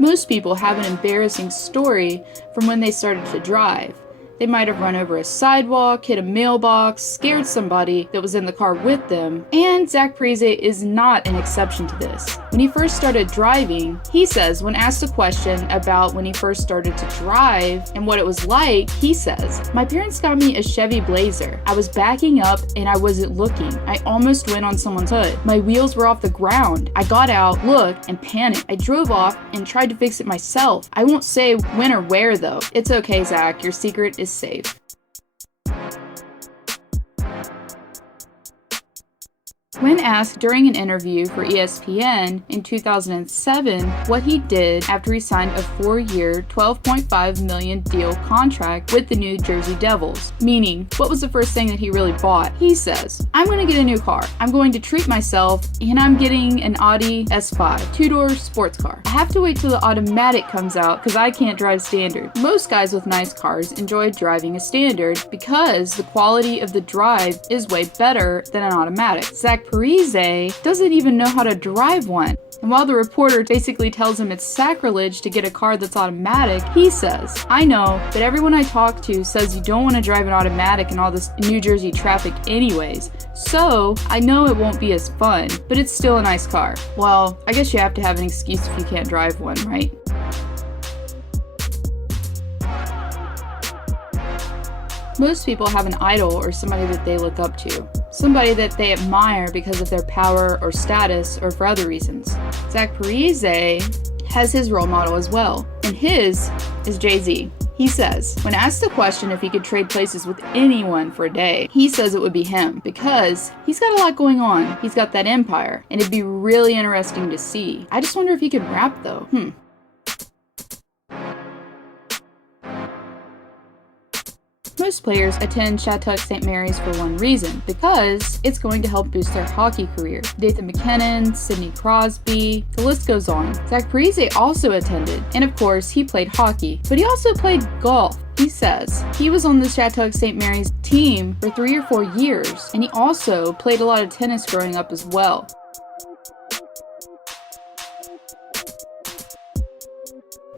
Most people have an embarrassing story from when they started to drive. They might have run over a sidewalk, hit a mailbox, scared somebody that was in the car with them, and Zach Parise is not an exception to this. When he first started driving, he says when asked a question about when he first started to drive and what it was like, he says, "My parents got me a Chevy Blazer. I was backing up and I wasn't looking. I almost went on someone's hood. My wheels were off the ground. I got out, looked, and panicked. I drove off and tried to fix it myself. I won't say when or where though. It's okay, Zach, your secret is safe." When asked during an interview for ESPN in 2007 what he did after he signed a 4-year, $12.5 million deal contract with the New Jersey Devils, meaning what was the first thing that he really bought, he says, "I'm going to get a new car. I'm going to treat myself, and I'm getting an Audi S5, 2-door sports car. I have to wait till the automatic comes out because I can't drive standard." Most guys with nice cars enjoy driving a standard because the quality of the drive is way better than an automatic. Zach Parise doesn't even know how to drive one. And while the reporter basically tells him it's sacrilege to get a car that's automatic, he says, "I know, but everyone I talk to says you don't want to drive an automatic in all this New Jersey traffic anyways. So, I know it won't be as fun, but it's still a nice car." Well, I guess you have to have an excuse if you can't drive one, right? Most people have an idol or somebody that they look up to. Somebody that they admire because of their power or status or for other reasons. Zach Parise has his role model as well, and his is Jay-Z. He says, when asked the question if he could trade places with anyone for a day, he says it would be him because he's got a lot going on. He's got that empire, and it'd be really interesting to see. I just wonder if he could rap though. Most players attend Shattuck St. Mary's for one reason, because it's going to help boost their hockey career. Nathan McKinnon, Sidney Crosby, the list goes on. Zach Parise also attended, and of course he played hockey, but he also played golf. He says he was on the Shattuck St. Mary's team for 3 or 4 years, and he also played a lot of tennis growing up as well.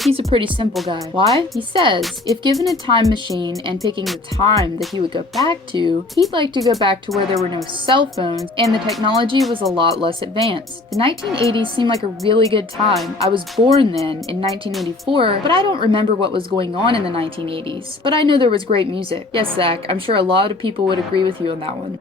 He's a pretty simple guy. Why? He says if given a time machine and picking the time that he would go back to, he'd like to go back to where there were no cell phones and the technology was a lot less advanced. The 1980s seemed like a really good time. I was born then in 1984, but I don't remember what was going on in the 1980s. But I know there was great music. Yes, Zach, I'm sure a lot of people would agree with you on that one.